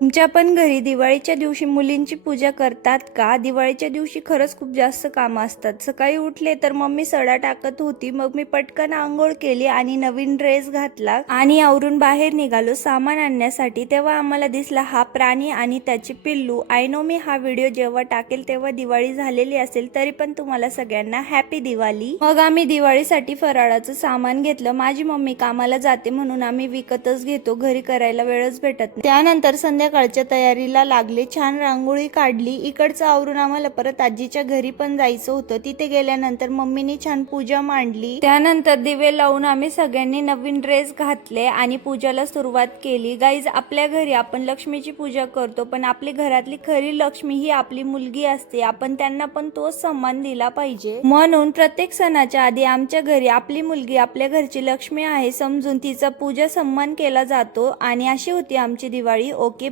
तुमच्या पण घरी दिवाळीच्या दिवशी मुलींची पूजा करतात का? दिवाळीच्या दिवशी खरंच खूप जास्त कामं असतात. सकाळी उठले तर मम्मी सडा टाकत होती. मग मी पटकन आंघोळ केली आणि नवीन ड्रेस घातला आणि आवरून बाहेर निघालो सामान आणण्यासाठी. तेव्हा आम्हाला दिसला हा प्राणी आणि त्याची पिल्लू. आय नो मी हा व्हिडिओ जेव्हा टाकेल तेव्हा दिवाळी झालेली असेल, तरी पण तुम्हाला सगळ्यांना हॅपी दिवाळी. मग आम्ही दिवाळीसाठी फराळाचं सामान घेतलं. माझी मम्मी कामाला जाते म्हणून आम्ही विकतच घेतो, घरी करायला वेळच भेटत नाही. त्यानंतर संध्याकाळच्या तयारीला लागले. छान रांगोळी काढली. इकडचं आवरून आम्हाला परत आजीच्या घरी पण जायचं होतं. तिथे गेल्यानंतर मम्मीने छान पूजा मांडली. त्यानंतर दिवे लावून आम्ही सगळ्यांनी नवीन ड्रेस घातले आणि पूजाला सुरुवात केली. गाईज, आपल्या घरी आपण लक्ष्मीची पूजा करतो, पण आपली घरातली खरी लक्ष्मी ही आपली मुलगी असते. आपण त्यांना पण तोच सन्मान दिला पाहिजे. म्हणून प्रत्येक सणाच्या आधी आमच्या घरी आपली मुलगी आपल्या घरची लक्ष्मी आहे समजून तिचा पूजा सन्मान केला जातो. आणि अशी होती आमची दिवाळी. ओके.